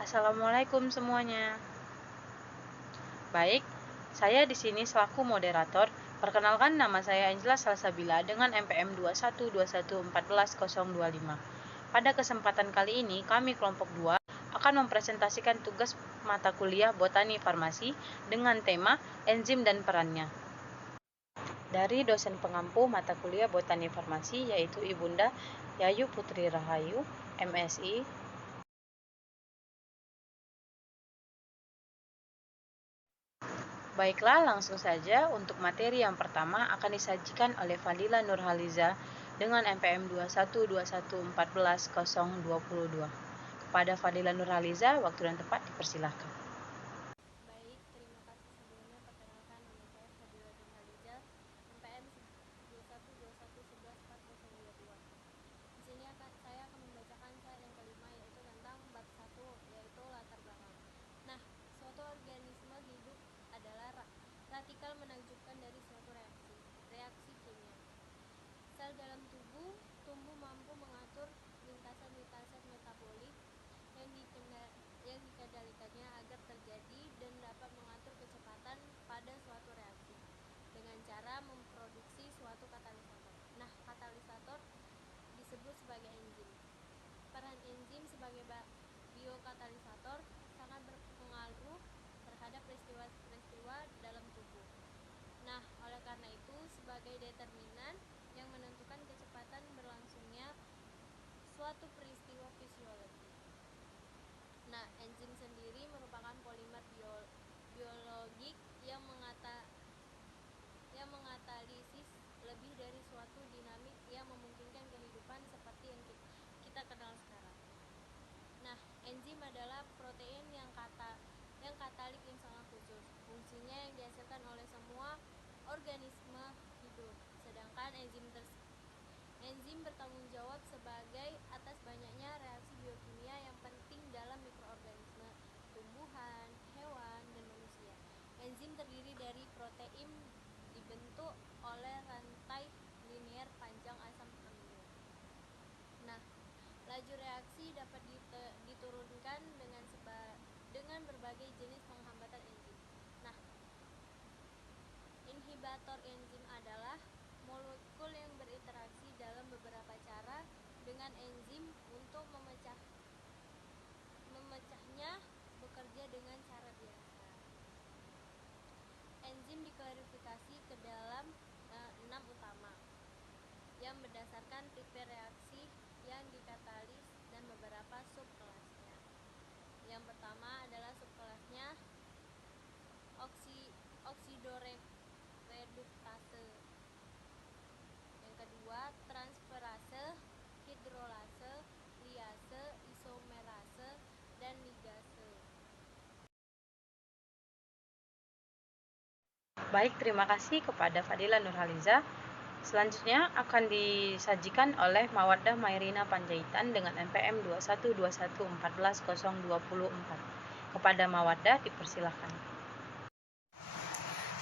Assalamualaikum semuanya. Baik, saya di sini selaku moderator. Perkenalkan, nama saya Angela Salsabila dengan NPM 212141025. Pada kesempatan kali ini, kami kelompok 2 akan mempresentasikan tugas mata kuliah Botani Farmasi dengan tema enzim dan perannya. Dari dosen pengampu mata kuliah Botani Farmasi yaitu Ibunda Yayu Putri Rahayu, MSI. Baiklah, langsung saja untuk materi yang pertama akan disajikan oleh Fadila Nurhaliza dengan NPM 212141022. Kepada Fadila Nurhaliza, waktu dan tempat dipersilahkan. Baik, terima kasih sebelumnya. Perkenalkan, nama saya Fadila Nurhaliza, NPM 21211141022. Di sini saya akan membacakan slide yang kelima, yaitu tentang bab 1, yaitu latar belakang. Nah, suatu organisme hidup adalah radikal menakjubkan dari suatu reaksi kimia. Sel dalam tubuh mampu mengatur lintasan-lintasan metabolik yang dikendalikannya agar terjadi dan dapat mengatur kecepatan pada suatu reaksi dengan cara memproduksi suatu katalisator. Nah, katalisator disebut sebagai enzim. Peran enzim sebagai biokatalisator sangat berpengaruh terhadap peristiwa-peristiwa dalam tubuh. Nah, oleh karena itu, sebagai determinan yang menentukan kecepatan berlangsungnya suatu peristiwa fisiologi. Nah, enzim sendiri merupakan polimer biologik yang mengatalisis lebih dari suatu dinamik yang memungkinkan kehidupan seperti yang kita kenal sekarang. Nah, enzim adalah protein yang katalik yang sangat khusus. Fungsinya yang dihasilkan oleh semua organisme hidup. Sedangkan enzim bertanggung jawab sebagai atas banyaknya reaksi biokimia yang penting dalam mikroorganisme, tumbuhan, hewan, dan manusia. Enzim terdiri dari protein dibentuk oleh rantai linier panjang asam amino. Nah, laju reaksi dapat diturunkan dengan berbagai jenis penghambatan enzim. Nah, inhibitor enzim adalah molekul yang berinteraksi dalam beberapa cara dengan enzim untuk memecahnya bekerja dengan cara biasa. Enzim diklasifikasi ke dalam 6 utama yang berdasarkan tipe reaksi yang dikatalis dan beberapa subkelasnya. Yang pertama adalah subkelasnya oksidoreduktase. Yang kedua, transferase, hidrolase, liase, isomerase, dan ligase. Baik, terima kasih kepada Fadila Nurhaliza. Selanjutnya akan disajikan oleh Mawaddah Mairina Panjaitan dengan NPM 212141024. Kepada Mawaddah dipersilahkan.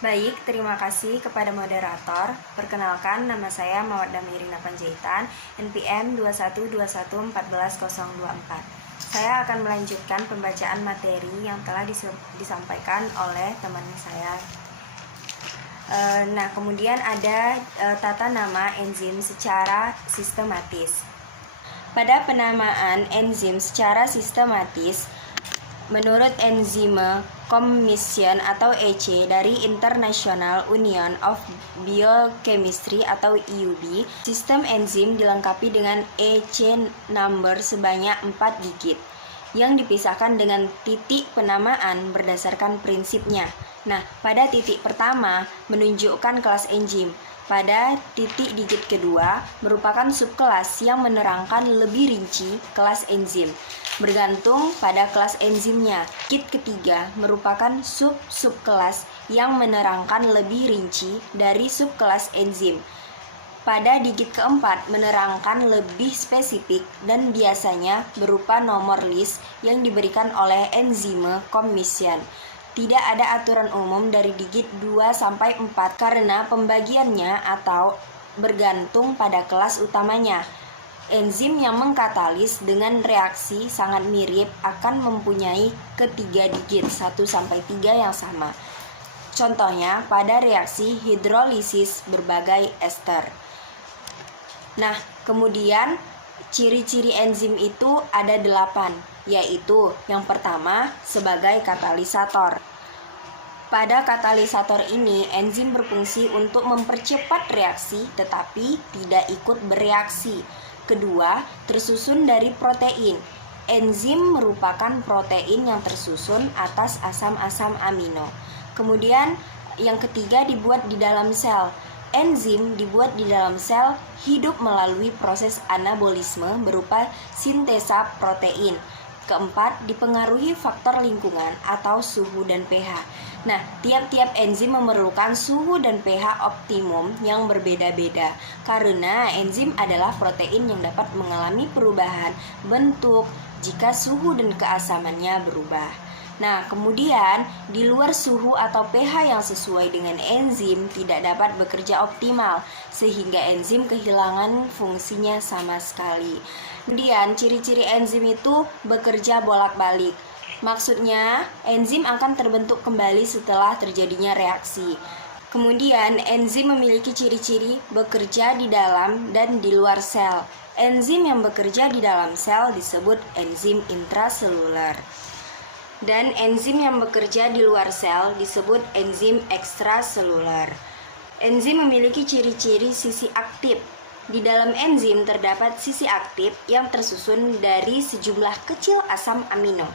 Baik, terima kasih kepada moderator. Perkenalkan, nama saya Mawaddah Mairina Panjaitan, NPM 212141024. Saya akan melanjutkan pembacaan materi yang telah disampaikan oleh teman saya. Nah, kemudian ada tata nama enzim secara sistematis. Pada penamaan enzim secara sistematis, menurut Enzyme Commission atau EC dari International Union of Biochemistry atau IUB, sistem enzim dilengkapi dengan EC number sebanyak 4 digit yang dipisahkan dengan titik penamaan berdasarkan prinsipnya. Nah, pada titik pertama menunjukkan kelas enzim. Pada titik digit kedua merupakan subkelas yang menerangkan lebih rinci kelas enzim, bergantung pada kelas enzimnya. Digit ketiga merupakan subkelas yang menerangkan lebih rinci dari subkelas enzim. Pada digit keempat menerangkan lebih spesifik dan biasanya berupa nomor list yang diberikan oleh Enzyme Commission. Tidak ada aturan umum dari digit 2-4 karena pembagiannya atau bergantung pada kelas utamanya. Enzim yang mengkatalis dengan reaksi sangat mirip akan mempunyai ketiga digit 1-3 yang sama. Contohnya pada reaksi hidrolisis berbagai ester. Nah, kemudian ciri-ciri enzim itu ada 8, yaitu yang pertama sebagai katalisator. Pada katalisator ini, enzim berfungsi untuk mempercepat reaksi tetapi tidak ikut bereaksi. Kedua, tersusun dari protein. Enzim merupakan protein yang tersusun atas asam-asam amino. Kemudian, yang ketiga dibuat di dalam sel. Enzim dibuat di dalam sel hidup melalui proses anabolisme berupa sintesa protein. Keempat, dipengaruhi faktor lingkungan atau suhu dan pH. Nah, tiap-tiap enzim memerlukan suhu dan pH optimum yang berbeda-beda karena enzim adalah protein yang dapat mengalami perubahan bentuk jika suhu dan keasamannya berubah. Nah, kemudian di luar suhu atau pH yang sesuai dengan enzim tidak dapat bekerja optimal sehingga enzim kehilangan fungsinya sama sekali. Kemudian ciri-ciri enzim itu bekerja bolak-balik. Maksudnya, enzim akan terbentuk kembali setelah terjadinya reaksi. Kemudian, enzim memiliki ciri-ciri bekerja di dalam dan di luar sel. Enzim yang bekerja di dalam sel disebut enzim intraseluler. Dan enzim yang bekerja di luar sel disebut enzim ekstraseluler. Enzim memiliki ciri-ciri sisi aktif. Di dalam enzim terdapat sisi aktif yang tersusun dari sejumlah kecil asam amino.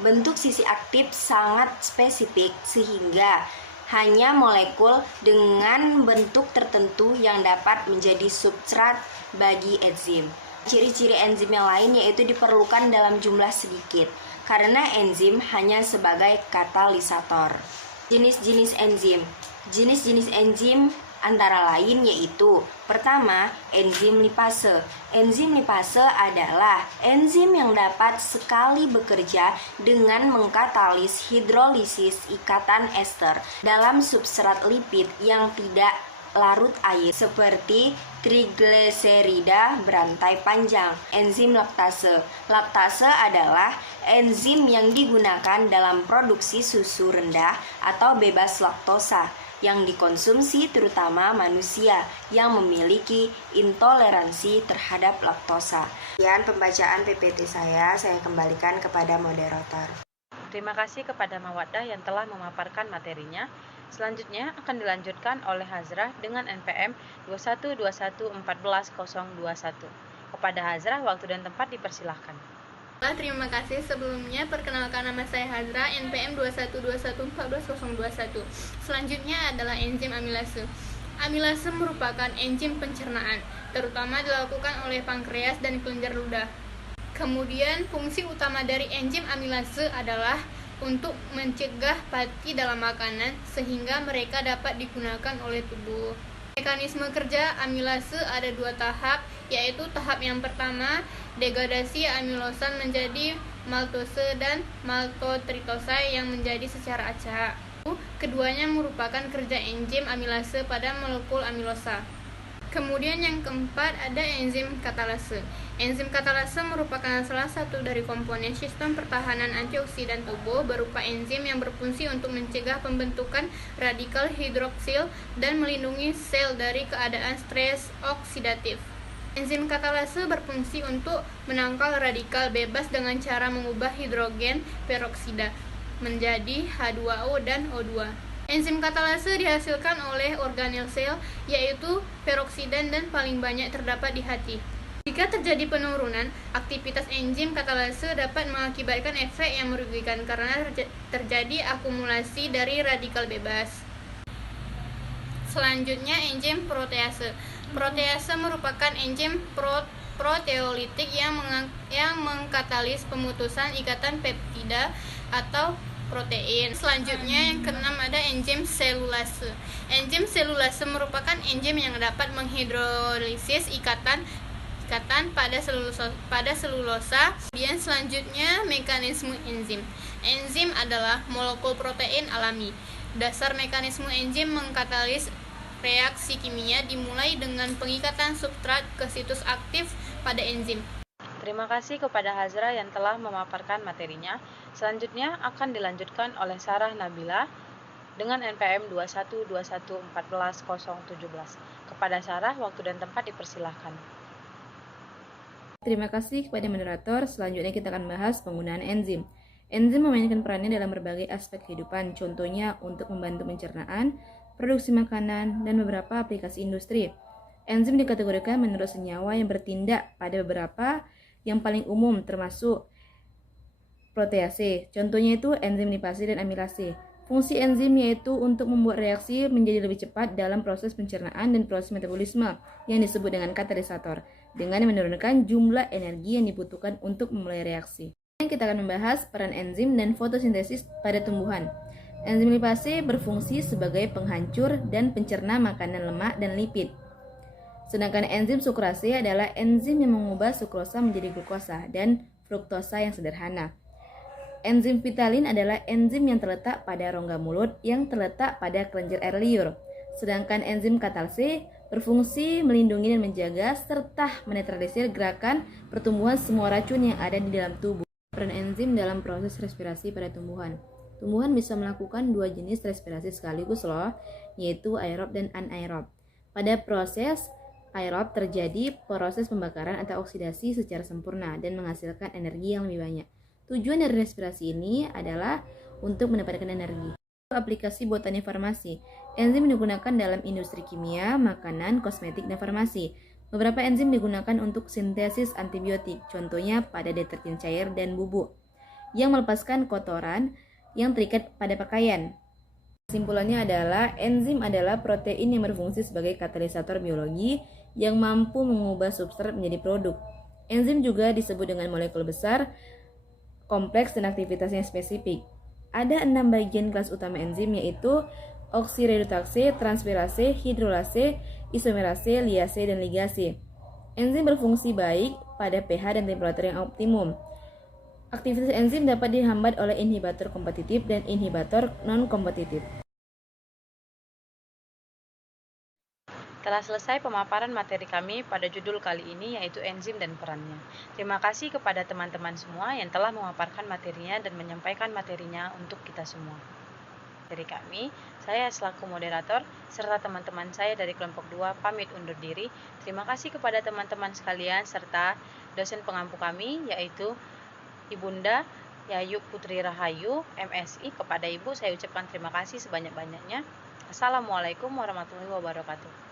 Bentuk sisi aktif sangat spesifik sehingga hanya molekul dengan bentuk tertentu yang dapat menjadi substrat bagi enzim. Ciri-ciri enzim yang lain yaitu diperlukan dalam jumlah sedikit karena enzim hanya sebagai katalisator. Jenis-jenis enzim. Jenis-jenis enzim antara lain yaitu pertama, enzim lipase. Enzim lipase adalah enzim yang dapat sekali bekerja dengan mengkatalis hidrolisis ikatan ester dalam substrat lipid yang tidak larut air seperti trigliserida berantai panjang. Enzim laktase. Laktase adalah enzim yang digunakan dalam produksi susu rendah atau bebas laktosa yang dikonsumsi terutama manusia yang memiliki intoleransi terhadap laktosa. Sekian pembacaan PPT saya kembalikan kepada moderator. Terima kasih kepada Mawaddah yang telah memaparkan materinya. Selanjutnya akan dilanjutkan oleh Hazrah dengan NPM 21211401. Kepada Hazrah, waktu dan tempat dipersilahkan. Terima kasih. Sebelumnya perkenalkan, nama saya Hazra, NPM 21211401. Selanjutnya adalah enzim amilase. Amilase merupakan enzim pencernaan, terutama dilakukan oleh pankreas dan kelenjar ludah. Kemudian fungsi utama dari enzim amilase adalah untuk mencegah pati dalam makanan sehingga mereka dapat digunakan oleh tubuh. Mekanisme kerja amilase ada 2 tahap, yaitu tahap yang pertama, degradasi amilosan menjadi maltose dan maltotritose yang menjadi secara acak. Keduanya merupakan kerja enzim amilase pada molekul amilosa. Kemudian yang keempat ada enzim katalase. Enzim katalase merupakan salah satu dari komponen sistem pertahanan antioksidan tubuh berupa enzim yang berfungsi untuk mencegah pembentukan radikal hidroksil dan melindungi sel dari keadaan stres oksidatif. Enzim katalase berfungsi untuk menangkal radikal bebas dengan cara mengubah hidrogen peroksida menjadi H2O dan O2. Enzim katalase dihasilkan oleh organel sel, yaitu peroksidan dan paling banyak terdapat di hati. Jika terjadi penurunan, aktivitas enzim katalase dapat mengakibatkan efek yang merugikan karena terjadi akumulasi dari radikal bebas. Selanjutnya, enzim protease. Protease merupakan enzim proteolitik yang mengkatalis pemutusan ikatan peptida atau protein. Selanjutnya yang keenam ada enzim selulase. Enzim selulase merupakan enzim yang dapat menghidrolisis ikatan pada selulosa. Kemudian selanjutnya mekanisme enzim. Enzim adalah molekul protein alami. Dasar mekanisme enzim mengkatalis reaksi kimia dimulai dengan pengikatan substrat ke situs aktif pada enzim. Terima kasih kepada Hazra yang telah memaparkan materinya. Selanjutnya akan dilanjutkan oleh Sarah Nabila dengan NPM 2121141017. Kepada Sarah, waktu dan tempat dipersilahkan. Terima kasih kepada moderator. Selanjutnya kita akan bahas penggunaan enzim. Enzim memainkan perannya dalam berbagai aspek kehidupan, contohnya untuk membantu pencernaan, produksi makanan, dan beberapa aplikasi industri. Enzim dikategorikan menurut senyawa yang bertindak pada beberapa yang paling umum, termasuk protease. Contohnya itu enzim lipase dan amilase. Fungsi enzim yaitu untuk membuat reaksi menjadi lebih cepat dalam proses pencernaan dan proses metabolisme yang disebut dengan katalisator, dengan menurunkan jumlah energi yang dibutuhkan untuk memulai reaksi. Kita akan membahas peran enzim dan fotosintesis pada tumbuhan. Enzim lipase berfungsi sebagai penghancur dan pencerna makanan lemak dan lipid. Sedangkan enzim sukrase adalah enzim yang mengubah sukrosa menjadi glukosa dan fruktosa yang sederhana. Enzim vitalin adalah enzim yang terletak pada rongga mulut yang terletak pada kelenjar air liur. Sedangkan enzim katalase berfungsi melindungi dan menjaga serta menetralisir gerakan pertumbuhan semua racun yang ada di dalam tubuh. Peran enzim dalam proses respirasi pada tumbuhan. Tumbuhan bisa melakukan dua jenis respirasi sekaligus loh, yaitu aerob dan anaerob. Pada proses aerob terjadi proses pembakaran atau oksidasi secara sempurna dan menghasilkan energi yang lebih banyak. Tujuan dari respirasi ini adalah untuk mendapatkan energi. Aplikasi botani farmasi. Enzim digunakan dalam industri kimia, makanan, kosmetik, dan farmasi. Beberapa enzim digunakan untuk sintesis antibiotik, contohnya pada deterjen cair dan bubuk, yang melepaskan kotoran yang terikat pada pakaian. Kesimpulannya adalah enzim adalah protein yang berfungsi sebagai katalisator biologi yang mampu mengubah substrat menjadi produk. Enzim juga disebut dengan molekul besar, kompleks, dan aktivitasnya spesifik. Ada 6 bagian kelas utama enzim, yaitu oksiredutase, transferase, hidrolase, isomerase, liase, dan ligase. Enzim berfungsi baik pada pH dan temperatur yang optimum. Aktivitas enzim dapat dihambat oleh inhibitor kompetitif dan inhibitor non-kompetitif. Telah selesai pemaparan materi kami pada judul kali ini, yaitu enzim dan perannya. Terima kasih kepada teman-teman semua yang telah memaparkan materinya dan menyampaikan materinya untuk kita semua. Dari kami, saya selaku moderator, serta teman-teman saya dari kelompok 2 pamit undur diri. Terima kasih kepada teman-teman sekalian, serta dosen pengampu kami, yaitu Ibunda Yayu Putri Rahayu, MSI. Kepada Ibu, saya ucapkan terima kasih sebanyak-banyaknya. Assalamualaikum warahmatullahi wabarakatuh.